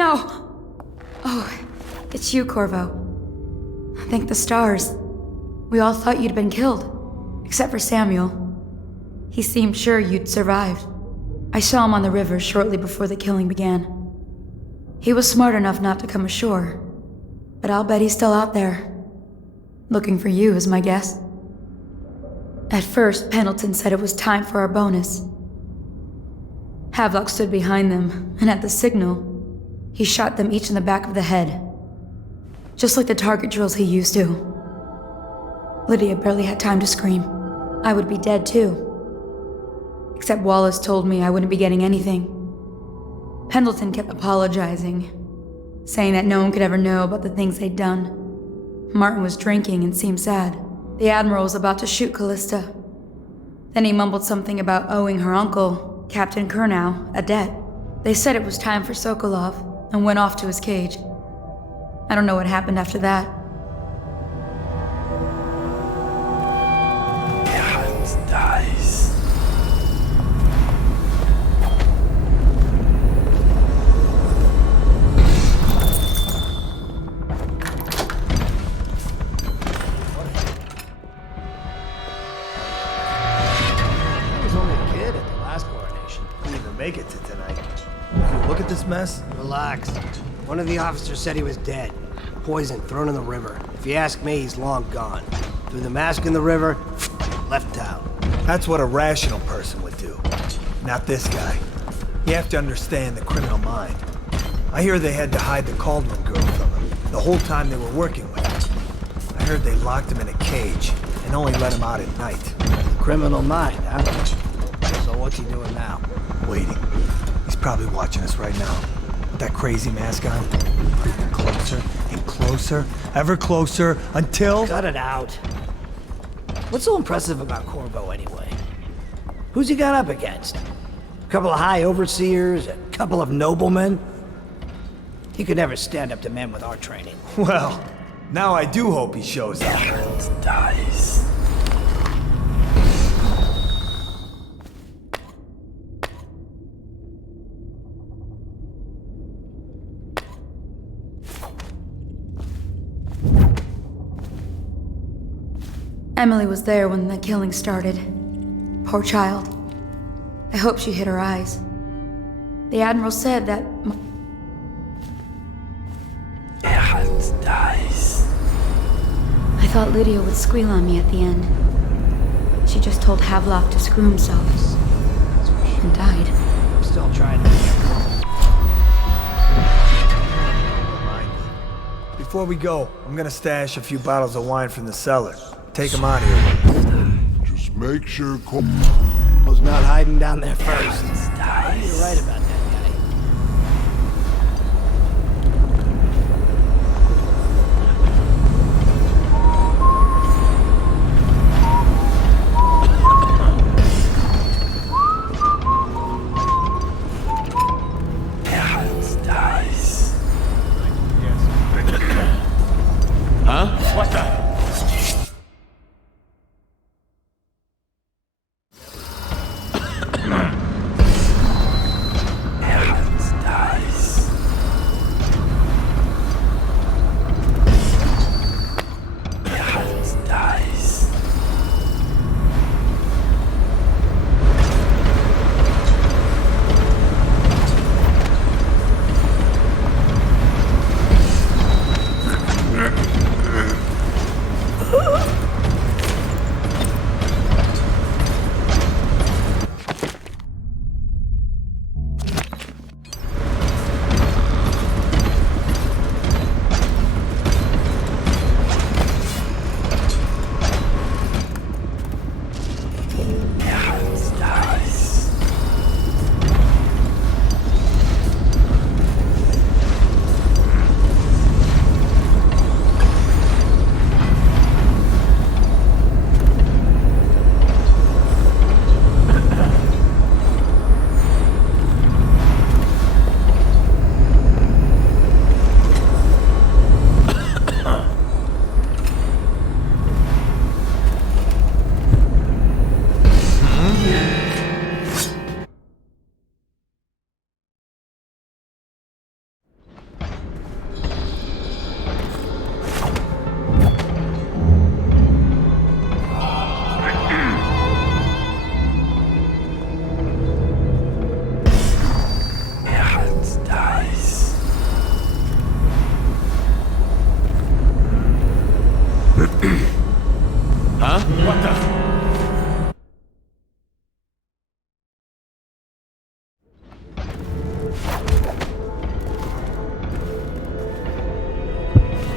No! Oh, it's you, Corvo. Thank the stars. We all thought you'd been killed, except for Samuel. He seemed sure you'd survived. I saw him on the river shortly before the killing began. He was smart enough not to come ashore, but I'll bet he's still out there. Looking for you is my guess. At first, Pendleton said it was time for our bonus. Havelock stood behind them, and at the signal, he shot them each in the back of the head. Just like the target drills he used to. Lydia barely had time to scream. I would be dead too. Except Wallace told me I wouldn't be getting anything. Pendleton kept apologizing, saying that no one could ever know about the things they'd done. Martin was drinking and seemed sad. The Admiral was about to shoot Callista. Then he mumbled something about owing her uncle, Captain Kurnow, a debt. They said it was time for Sokolov, and went off to his cage. I don't know what happened after that. Hans dies. Make it to tonight. Look at this mess. Relax. One of the officers said he was dead. Poison thrown in the river. If you ask me, he's long gone. Threw the mask in the river, left town. That's what a rational person would do. Not this guy. You have to understand the criminal mind. I hear they had to hide the Cauldron girl from him the whole time they were working with him. I heard they locked him in a cage and only let him out at night. Criminal mind, huh? So what's he doing now? Waiting. He's probably watching us right now. With that crazy mask on. Creeping closer and closer, ever closer, until... Cut it out. What's so impressive about Corvo, anyway? Who's he got up against? A couple of high overseers, a couple of noblemen? He could never stand up to men with our training. Well, now I do hope he shows up. Hans dies. Emily was there when the killing started. Poor child. I hope she hid her eyes. The Admiral said that... Hans dies. I thought Lydia would squeal on me at the end. She just told Havelock to screw himself. And died. I'm still trying to... Before we go, I'm gonna stash a few bottles of wine from the cellar. Take him out here. Just make sure Was not hiding down there first. Dies. You're right about that guy. Hans dies. Huh? What the? Huh? What the?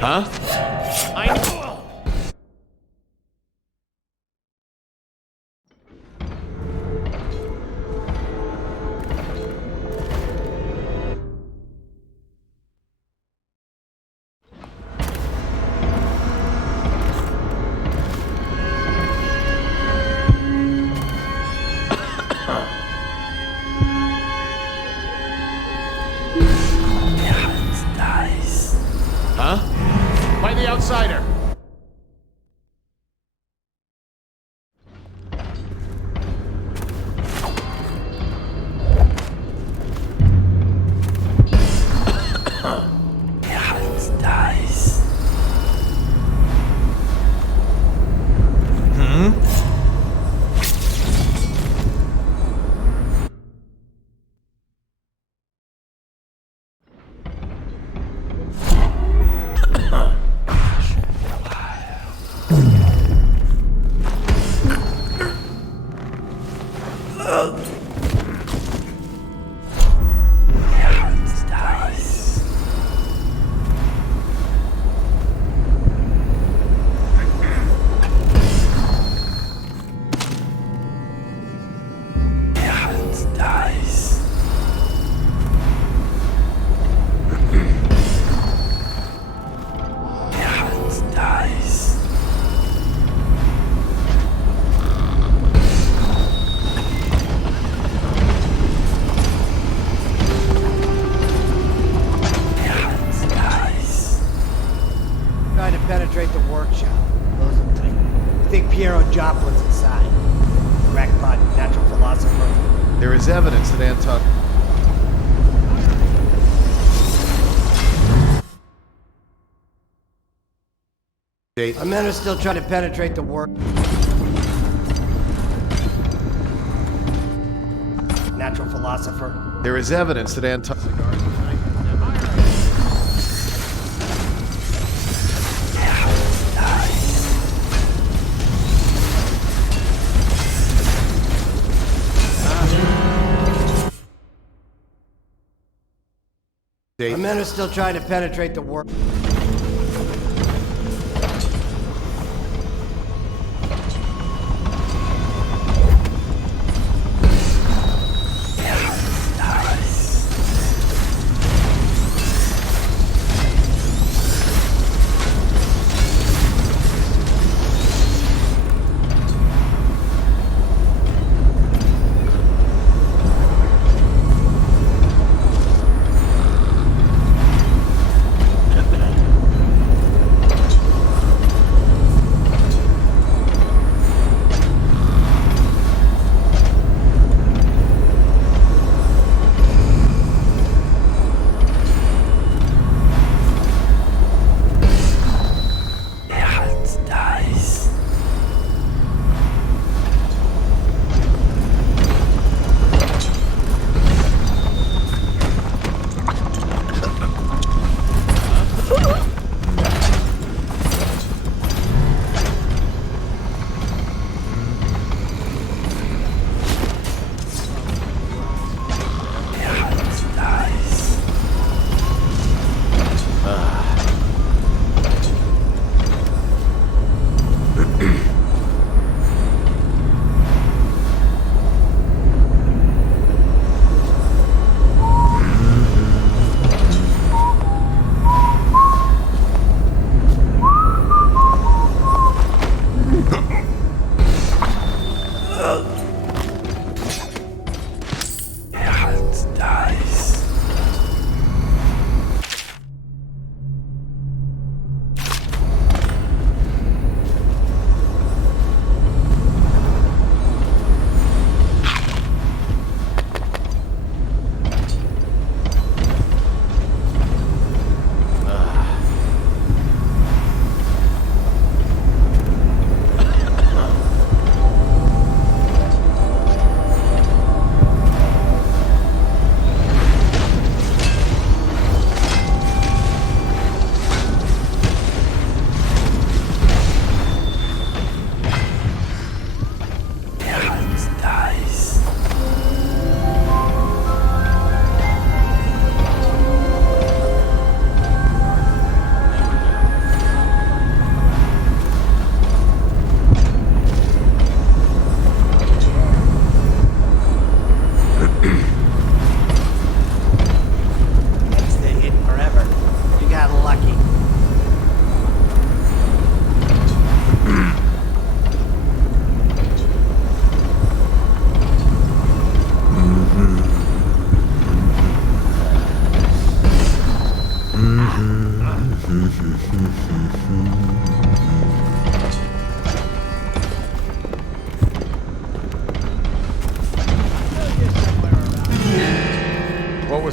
Huh? Nice. Huh? By the outsider. Nice. Trying to penetrate the workshop. Close them tight. I think Piero Joplin's inside. Crackpot, natural philosopher. There is evidence that Anton... Our men are still trying to penetrate the work. Natural philosopher. There is evidence that Anton... Our men are still trying to penetrate the work.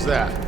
was that?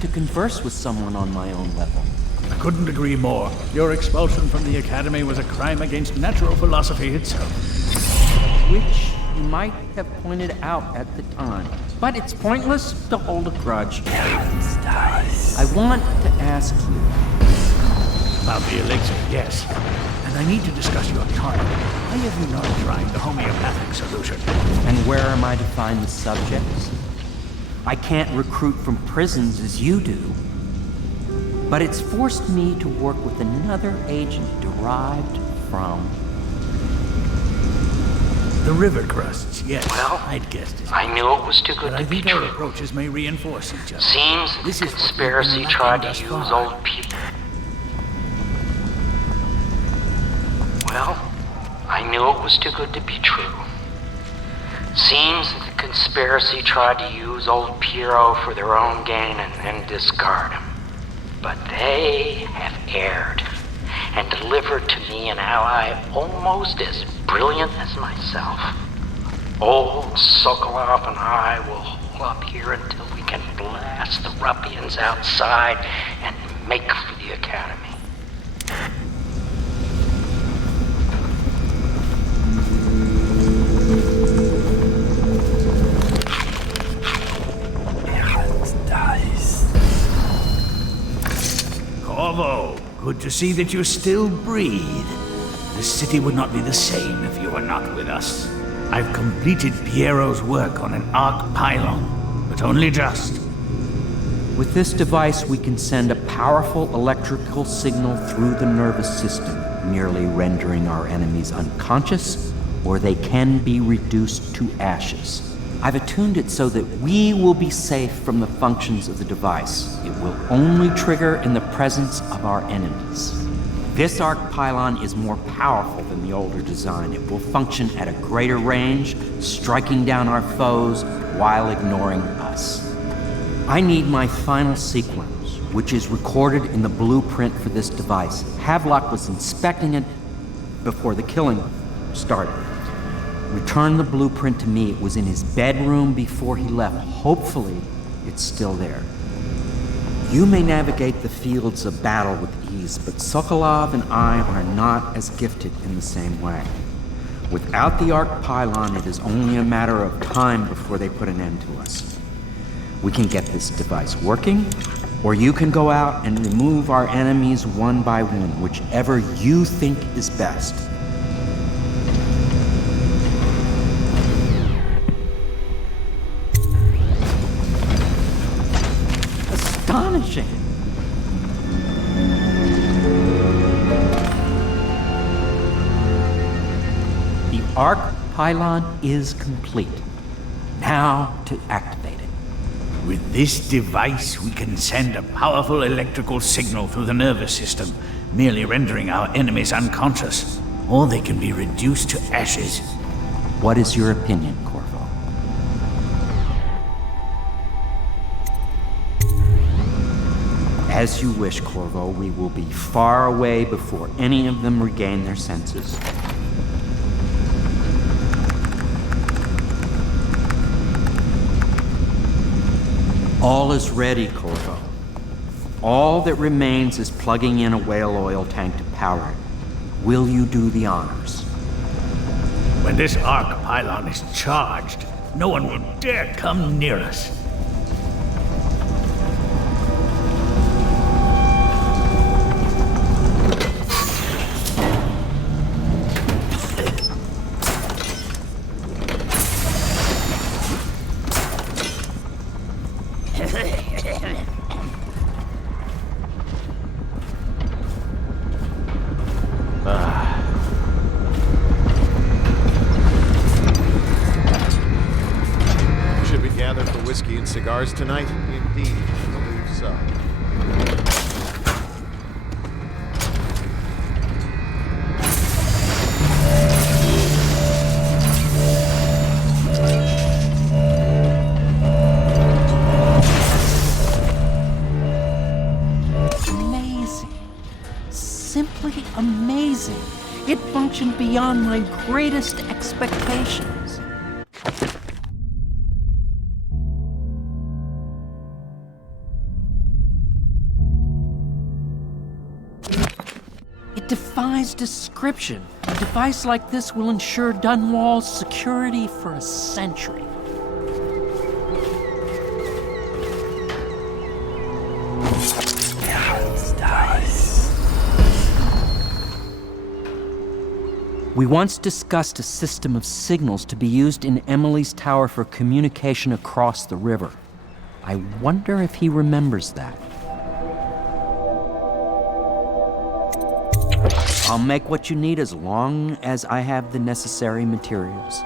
To converse with someone on my own level. I couldn't agree more. Your expulsion from the Academy was a crime against natural philosophy itself. Which you might have pointed out at the time. But it's pointless to hold a grudge. I want to ask you. About the elixir, yes. And I need to discuss your target. Why have you not tried the homeopathic solution? And where am I to find the subjects? I can't recruit from prisons as you do. But it's forced me to work with another agent derived from... The river crusts, yes. Well, I'd guessed it. I knew it was too good But to I be think our true. approaches may reinforce each other. Seems This the is what we've conspiracy been tried to lacking use thus far. old people. Well, I knew it was too good to be true. Seems that the conspiracy tried to use old Piero for their own gain and then discard him. But they have erred and delivered to me an ally almost as brilliant as myself. Old Sokolov and I will hole up here until we can blast the ruffians outside and make for the Academy. Corvo, good to see that you still breathe. This city would not be the same if you were not with us. I've completed Piero's work on an arc pylon, but only just. With this device, we can send a powerful electrical signal through the nervous system, merely rendering our enemies unconscious, or they can be reduced to ashes. I've attuned it so that we will be safe from the functions of the device. It will only trigger in the presence of our enemies. This arc pylon is more powerful than the older design. It will function at a greater range, striking down our foes while ignoring us. I need my final sequence, which is recorded in the blueprint for this device. Havelock was inspecting it before the killing started. Return the blueprint to me. It was in his bedroom before he left. Hopefully, it's still there. You may navigate the fields of battle with ease, but Sokolov and I are not as gifted in the same way. Without the arc pylon, it is only a matter of time before they put an end to us. We can get this device working, or you can go out and remove our enemies one by one, whichever you think is best. Astonishing! The arc pylon is complete. Now to activate it. With this device, we can send a powerful electrical signal through the nervous system, merely rendering our enemies unconscious. or they can be reduced to ashes. What is your opinion, Corvo? As you wish, Corvo. We will be far away before any of them regain their senses. All is ready, Corvo. All that remains is plugging in a whale oil tank to power it. Will you do the honors? When this arc pylon is charged, no one will dare come near us. Should we gather for whiskey and cigars tonight? Indeed, I believe so. Amazing. Simply amazing. It functioned beyond my greatest expectations. It defies description. A device like this will ensure Dunwall's security for a century. We once discussed a system of signals to be used in Emily's tower for communication across the river. I wonder if he remembers that. I'll make what you need as long as I have the necessary materials.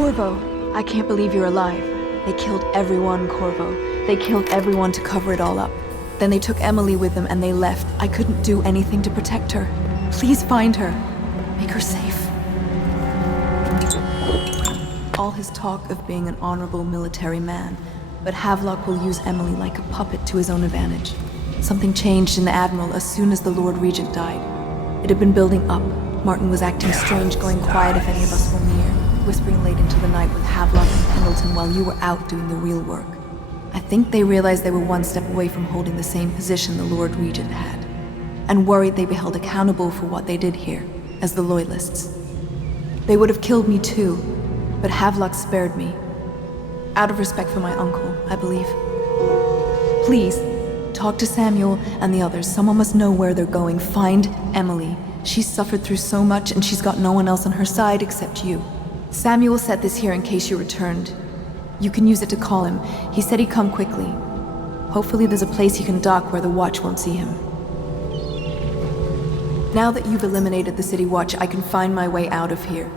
Corvo, I can't believe you're alive. They killed everyone, Corvo. They killed everyone to cover it all up. Then they took Emily with them and they left. I couldn't do anything to protect her. Please find her. Make her safe. All his talk of being an honorable military man, but Havelock will use Emily like a puppet to his own advantage. Something changed in the Admiral as soon as the Lord Regent died. It had been building up. Martin was acting strange, going quiet if any of us were near, whispering late into the night with Havelock and Pendleton while you were out doing the real work. I think they realized they were one step away from holding the same position the Lord Regent had, and worried they'd be held accountable for what they did here, as the Loyalists. They would have killed me too, but Havelock spared me. Out of respect for my uncle, I believe. Please, talk to Samuel and the others. Someone must know where they're going. Find Emily. She's suffered through so much and she's got no one else on her side except you. Samuel set this here in case you returned. You can use it to call him. He said he'd come quickly. Hopefully there's a place he can dock where the Watch won't see him. Now that you've eliminated the City Watch, I can find my way out of here.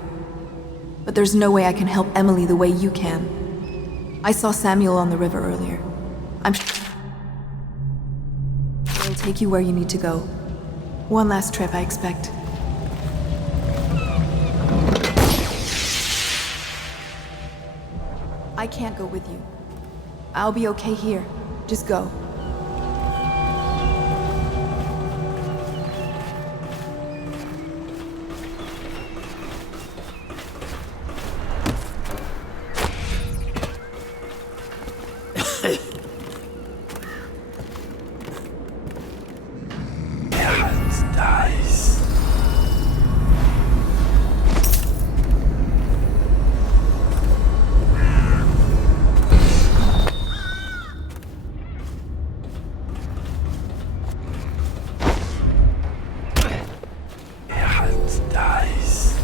But there's no way I can help Emily the way you can. I saw Samuel on the river earlier. I'm sure he'll take you where you need to go. One last trip, I expect. I can't go with you. I'll be okay here. Just go. dies. Dies.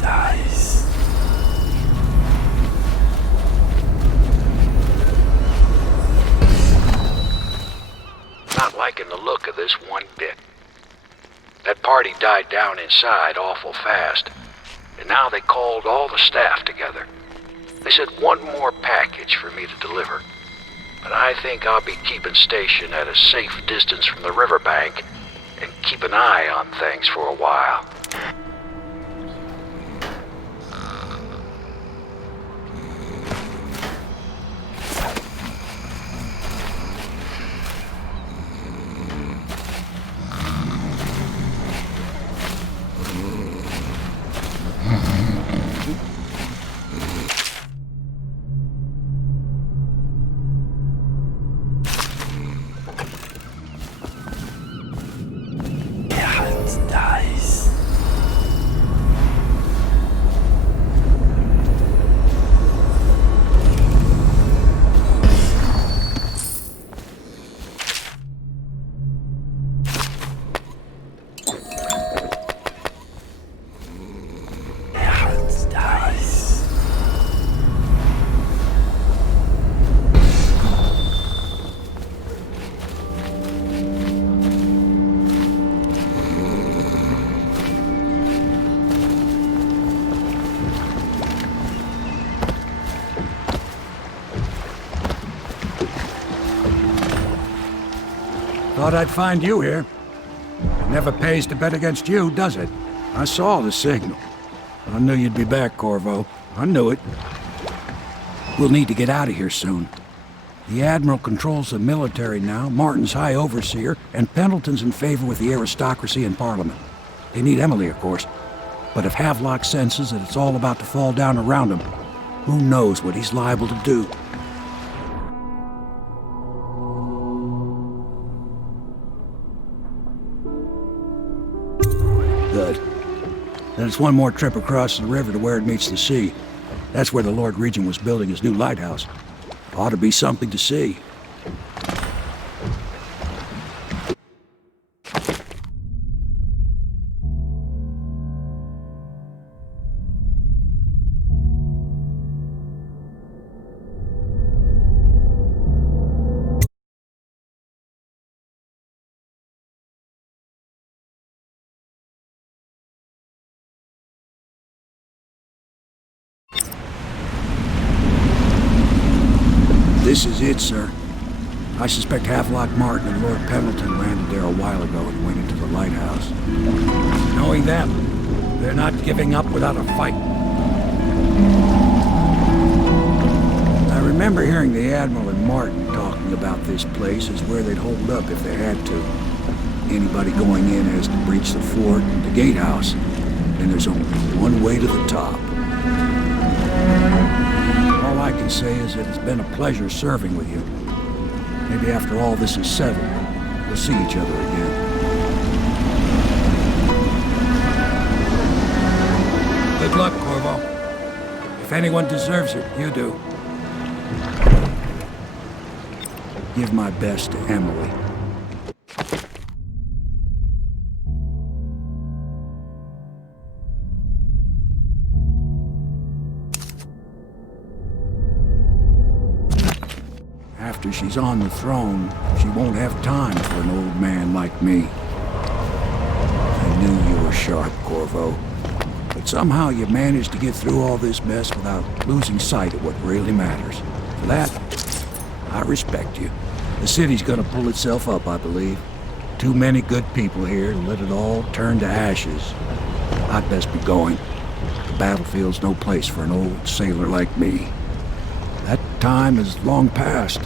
Dies. Not liking the look of this one bit. That party died down inside awful fast, and now they called all the staff together. They said one more package for me to deliver, but I think I'll be keeping station at a safe distance from the riverbank and keep an eye on things for a while. Dies. Dies. Thought I'd find you here. It never pays to bet against you, does it? I saw the signal. I knew you'd be back, Corvo. I knew it. We'll need to get out of here soon. The Admiral controls the military now, Martin's High Overseer, and Pendleton's in favor with the aristocracy and Parliament. They need Emily, of course. But if Havelock senses that it's all about to fall down around him, who knows what he's liable to do? Good. Then it's one more trip across the river to where it meets the sea. That's where the Lord Regent was building his new lighthouse. Ought to be something to see. This is it, sir. I suspect Havelock Martin and Lord Pendleton landed there a while ago and went into the lighthouse. Knowing them, they're not giving up without a fight. I remember hearing the Admiral and Martin talking about this place as where they'd hold up if they had to. Anybody going in has to breach the fort, the gatehouse, and there's only one way to the top. All I can say is that it's been a pleasure serving with you. Maybe after all this is settled, we'll see each other again. Good luck, Corvo. If anyone deserves it, you do. Give my best to Emily. After she's on the throne, she won't have time for an old man like me. I knew you were sharp, Corvo. But somehow you managed to get through all this mess without losing sight of what really matters. For that, I respect you. The city's gonna pull itself up, I believe. Too many good people here to let it all turn to ashes. I'd best be going. The battlefield's no place for an old sailor like me. That time is long past.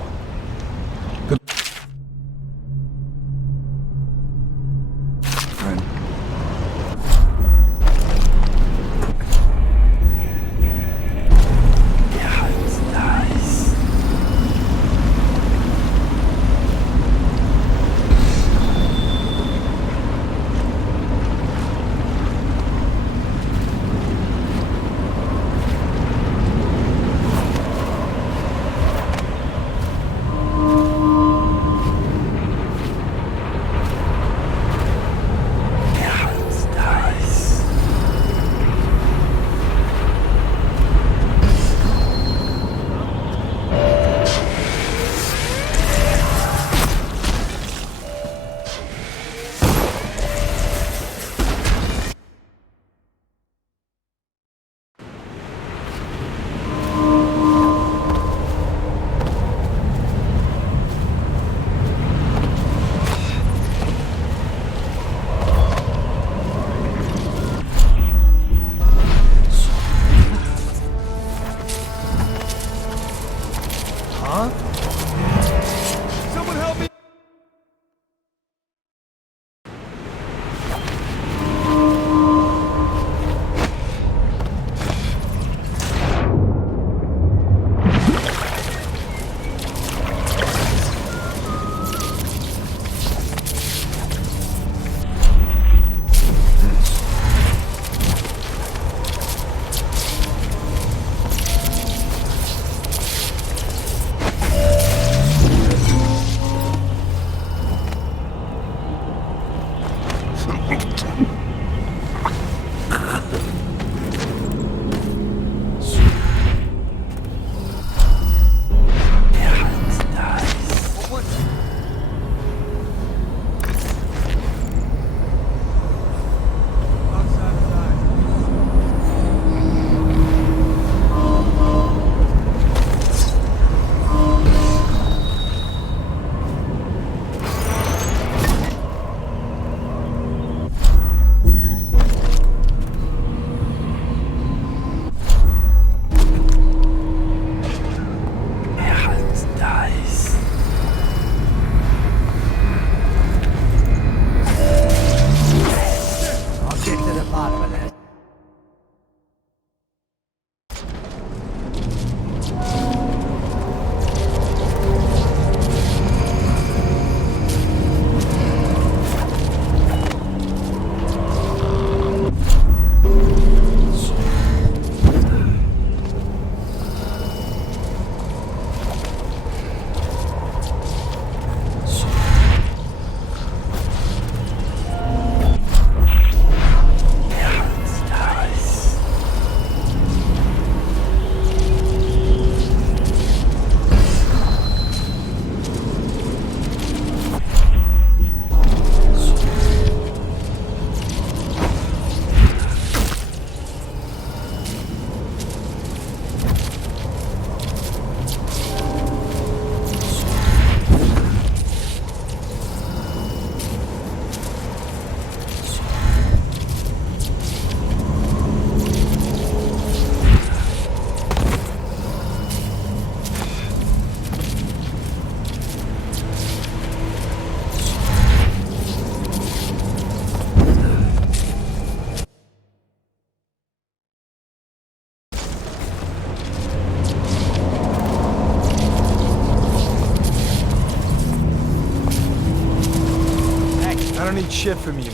don't need shit from you.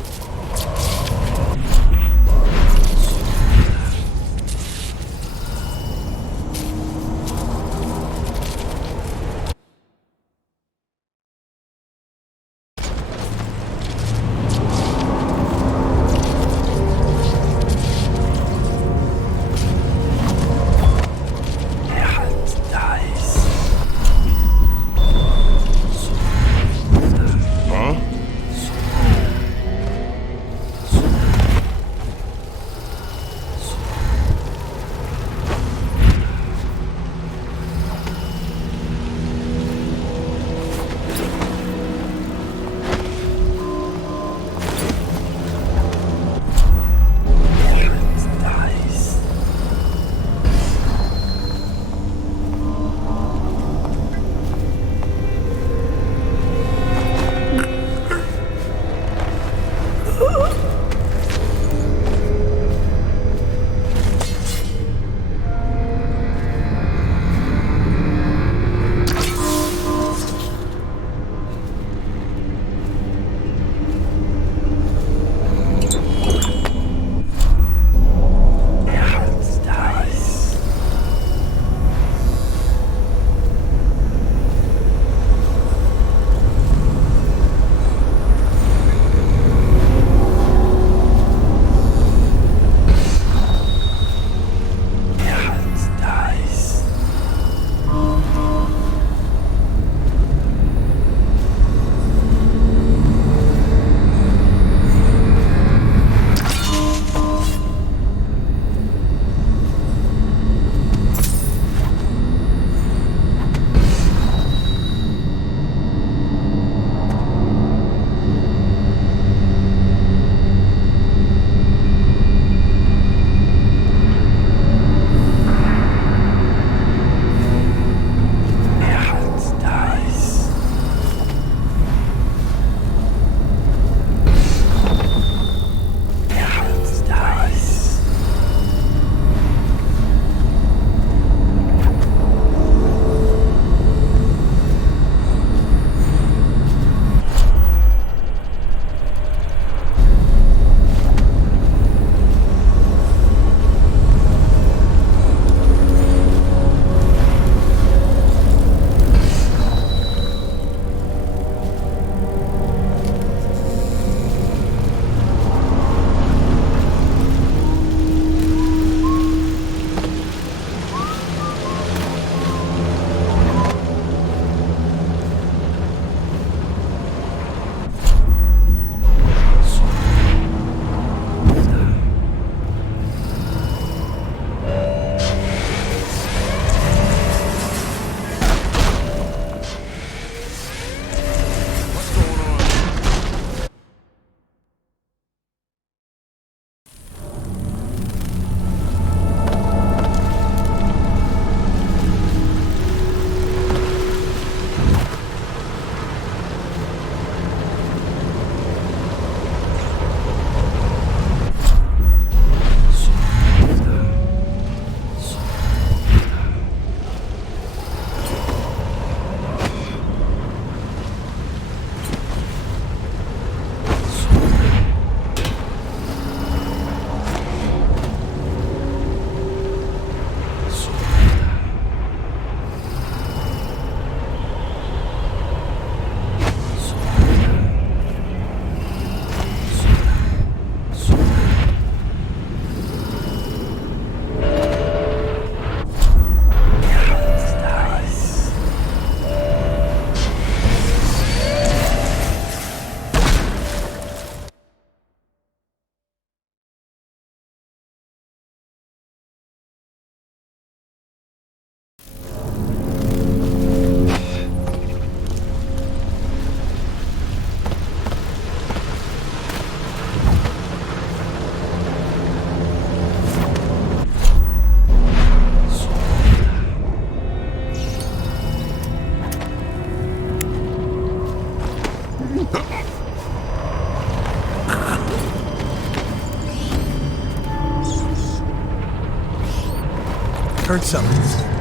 Heard something.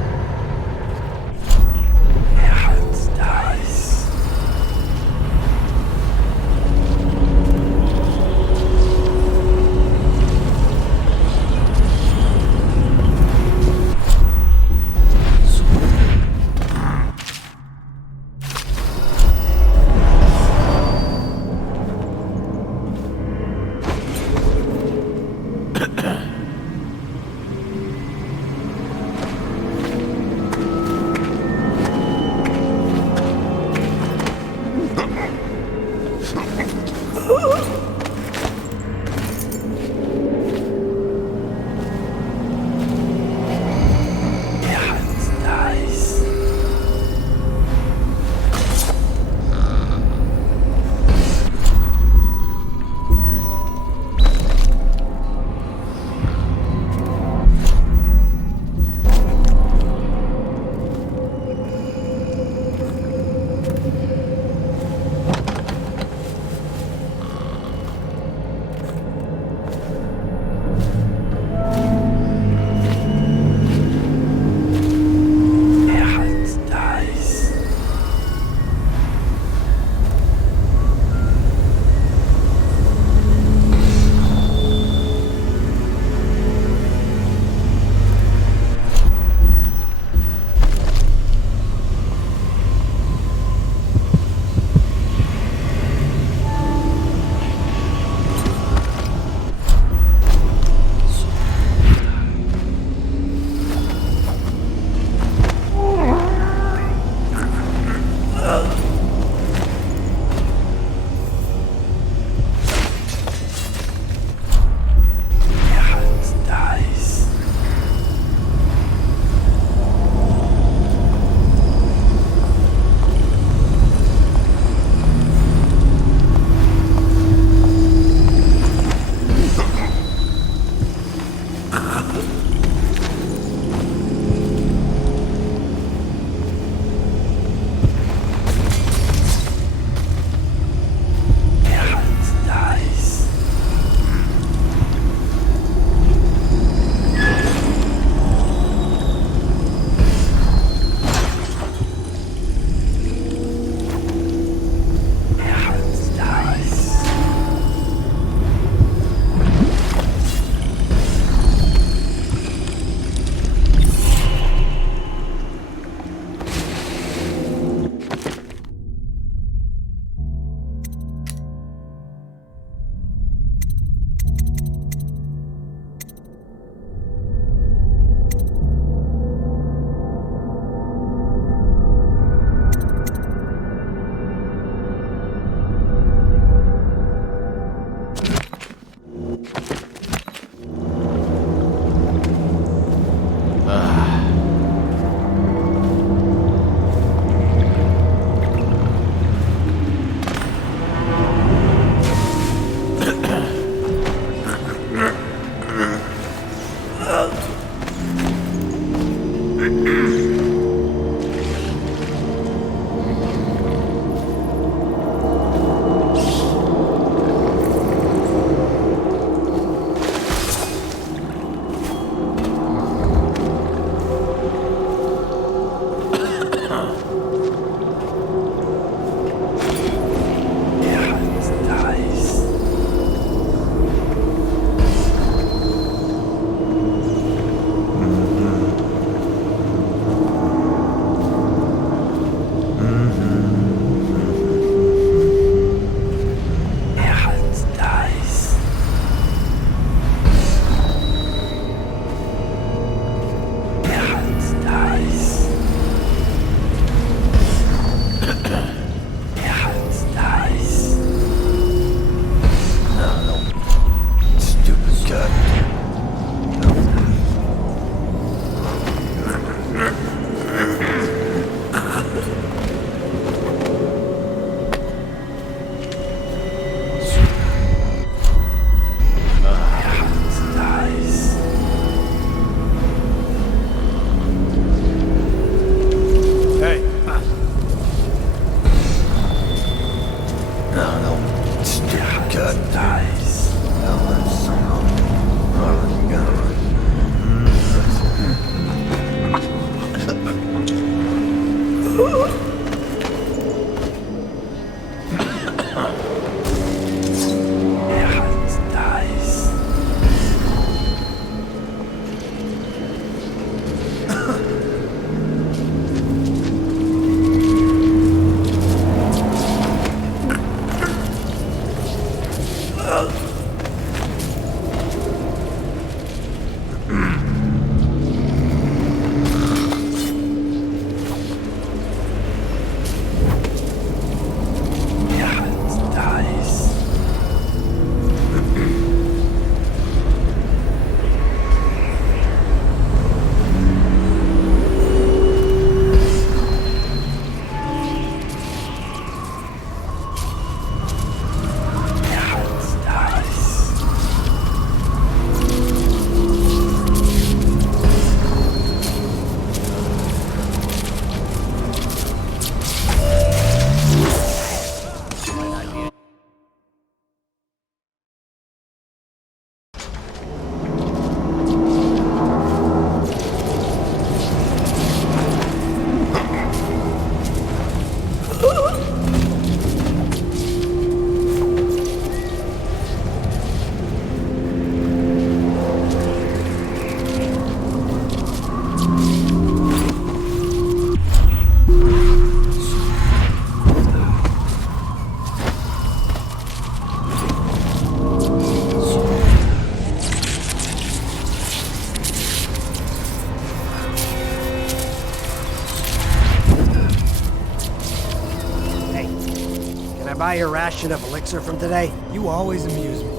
I buy your ration of elixir from today? You always amuse me.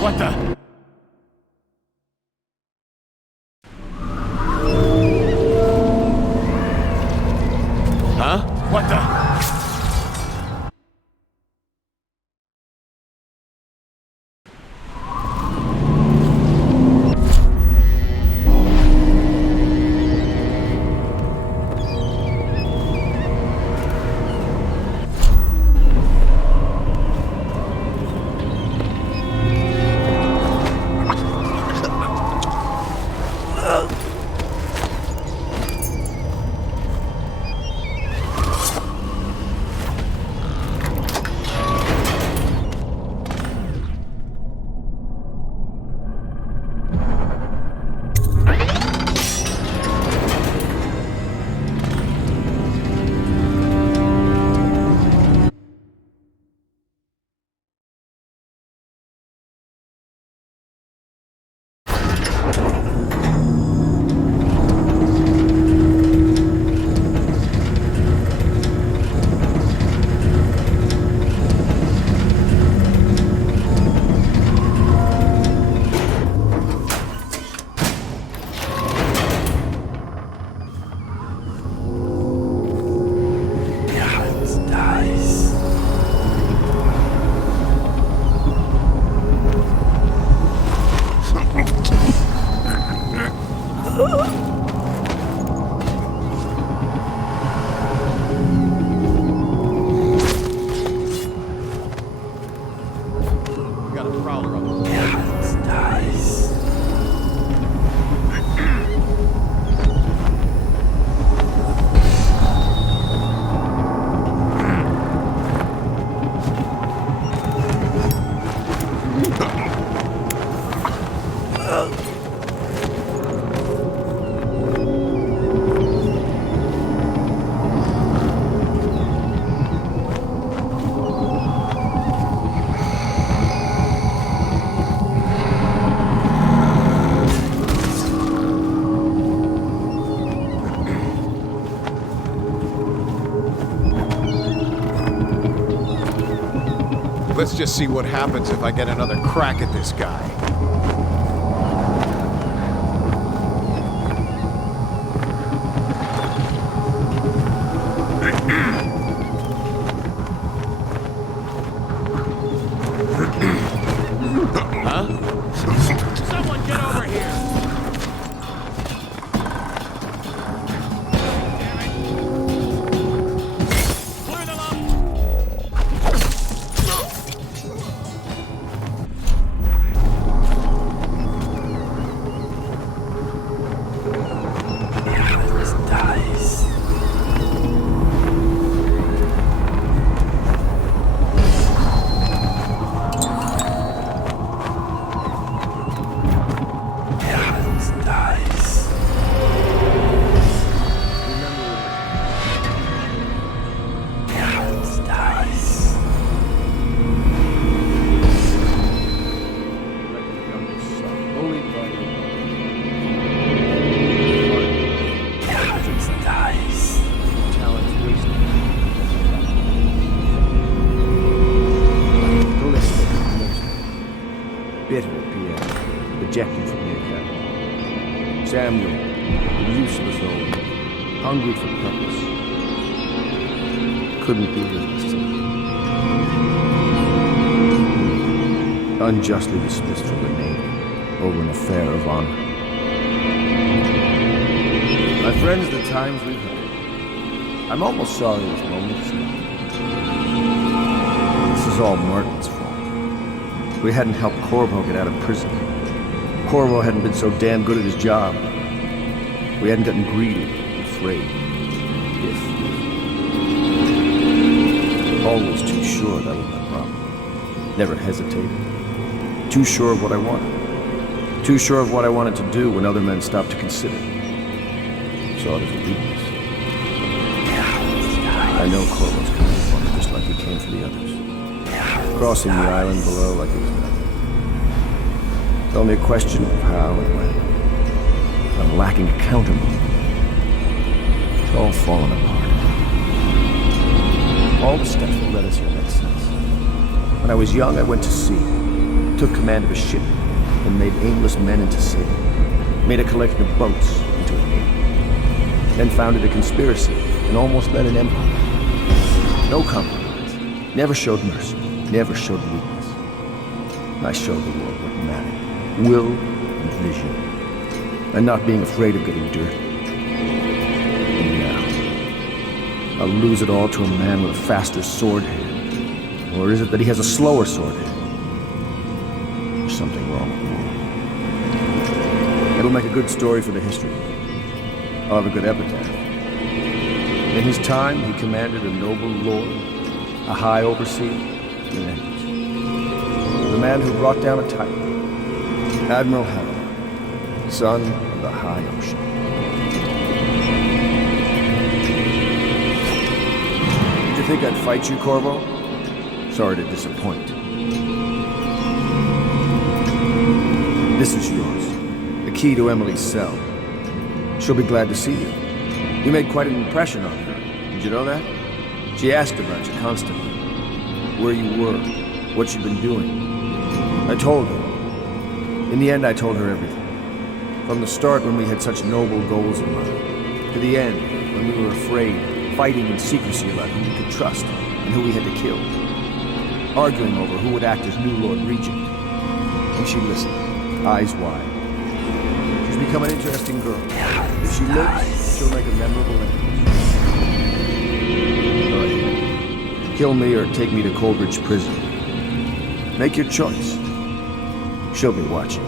What the? Huh? What the? Let's just see what happens if I get another crack at this guy. Someone get over here! Clear them up! Rejected from the academy. Samuel, a useless old, hungry for purpose. Couldn't be with us. Unjustly dismissed from the Navy over an affair of honor. My friends, the times we've had. I'm almost sorry this moment's now. This is all Merton's fault. We hadn't helped Corvo get out of prison. Corvo hadn't been so damn good at his job. We hadn't gotten greedy, afraid. always too sure that was my problem. Never hesitated. Too sure of what I wanted. Too sure of what I wanted to do when other men stopped to consider. Saw it as a weakness. I know Corvo's coming for me just like he came for the others. Crossing the island below like it was nothing. It's only a question of how and when. I'm lacking a countermove. It's all falling apart. All the steps that led us here make sense. When I was young, I went to sea, took command of a ship, and made aimless men into sailors. Made a collection of boats into a navy. Then founded a conspiracy and almost led an empire. No compromise. Never showed mercy. Never showed weakness. I showed the world what mattered. Will and vision. And not being afraid of getting dirty. And now, I'll lose it all to a man with a faster sword hand. Or is it that he has a slower sword hand? There's something wrong with the world. It'll make a good story for the history. I'll have a good epitaph. In his time, he commanded a noble lord, a high overseer, and an empress. The man who brought down a titan, Admiral Hammond, son of the high ocean. Did you think I'd fight you, Corvo? Sorry to disappoint. This is yours. The key to Emily's cell. She'll be glad to see you. You made quite an impression on her. Did you know that? She asked about you constantly. Where you were, what you'd been doing. I told her. In the end, I told her everything. From the start, when we had such noble goals in mind, to the end, when we were afraid, fighting in secrecy about who we could trust and who we had to kill. Arguing over who would act as new Lord Regent. And she listened, eyes wide. She's become an interesting girl. If she lives, she'll make a memorable ending. Go ahead. Kill me or take me to Coldridge Prison. Make your choice. She'll be watching.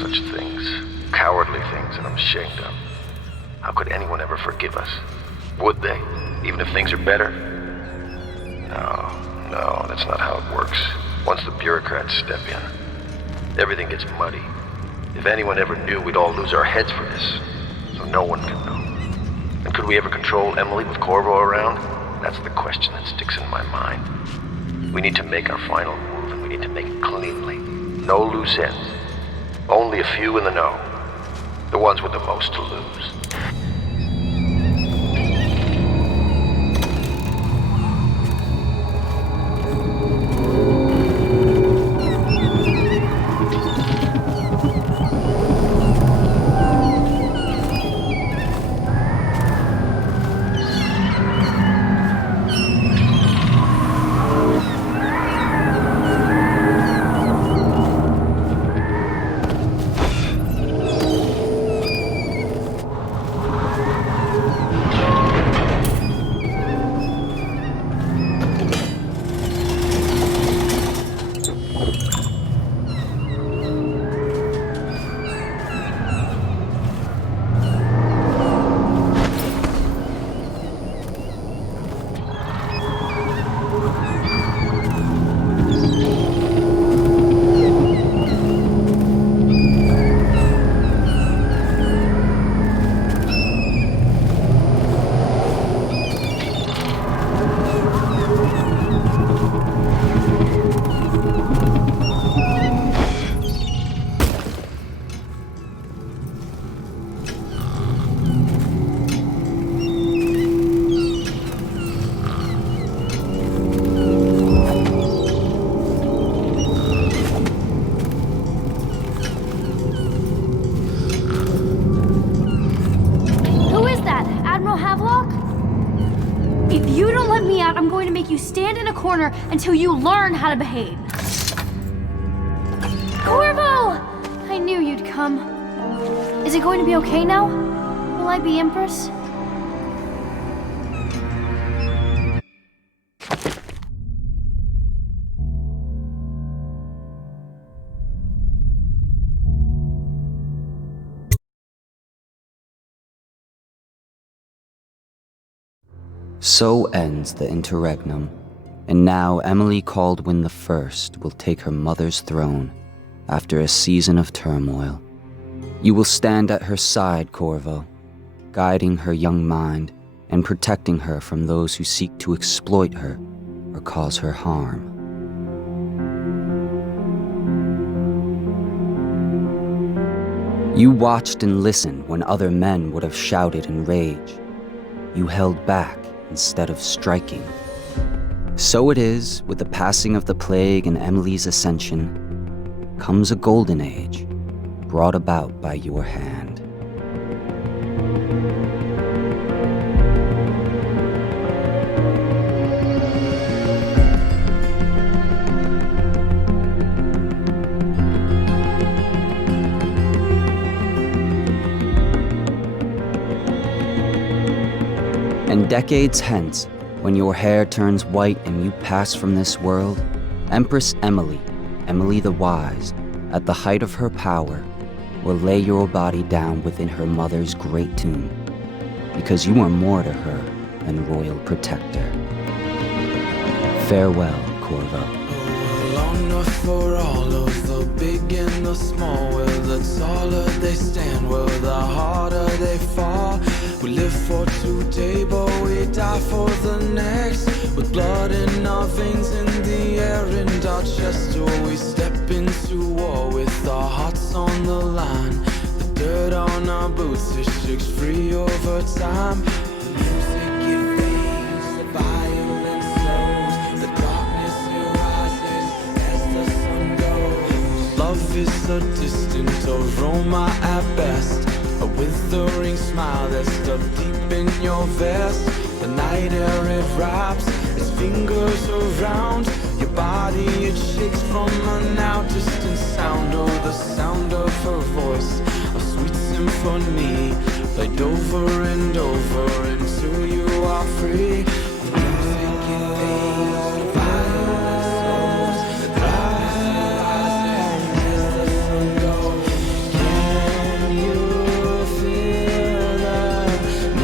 Such things, cowardly things that I'm ashamed of. How could anyone ever forgive us? Would they? Even if things are better? No, that's not how it works. Once the bureaucrats step in, everything gets muddy. If anyone ever knew, we'd all lose our heads for this. So no one can know. And could we ever control Emily with Corvo around? That's the question that sticks in my mind. We need to make our final move, and we need to make it cleanly. No loose ends. Only a few in the know. The ones with the most to lose. If you don't let me out, I'm going to make you stand in a corner until you learn how to behave. Corvo! I knew you'd come. Is it going to be okay now? Will I be Empress? So ends the interregnum, and now Emily Caldwin I will take her mother's throne after a season of turmoil. You will stand at her side, Corvo, guiding her young mind and protecting her from those who seek to exploit her or cause her harm. You watched and listened when other men would have shouted in rage. You held back instead of striking. So it is, with the passing of the plague and Emily's ascension, comes a golden age, brought about by your hand. And decades hence, when your hair turns white and you pass from this world, Empress Emily, Emily the Wise, at the height of her power, will lay your body down within her mother's great tomb, because you are more to her than royal protector. Farewell, Corvo. Long enough for all of the big and the small, where the taller they stand, where the harder they fall. We live for today, but we die for the next. With blood in our veins, in the air, and our chest, or we step into war with our hearts on the line. The dirt on our boots, it shakes free over time. The music it fades, the violence slows, the darkness it rises as the sun goes. Love is a distant aroma at best, a withering smile that's stuffed deep in your vest. The night air it wraps its fingers around your body, it shakes from a now distant sound. Oh, the sound of her voice, a sweet symphony, played over and over until you are free. The music it fades, the violence slows, the darkness rises as the sun goes. Can you feel the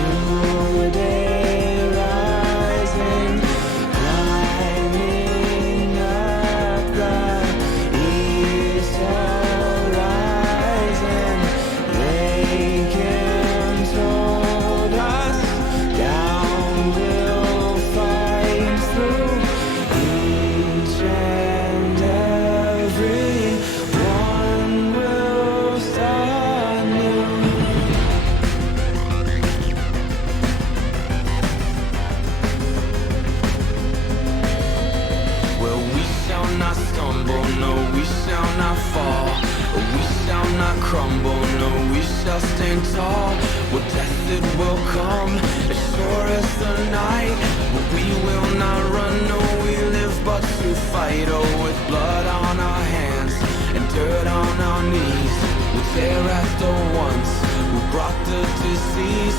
new day rising, climbing up the east horizon? They can told us down we'll fight through each and every one will start new. Well, we shall not stumble, no, we shall not fall. We shall not crumble, no, we shall stand tall. Well, death it will come, as sure as the night. But we will not run, no, we live but to fight. Oh, with blood on our hands and dirt on our knees, we tear at the ones who brought the disease.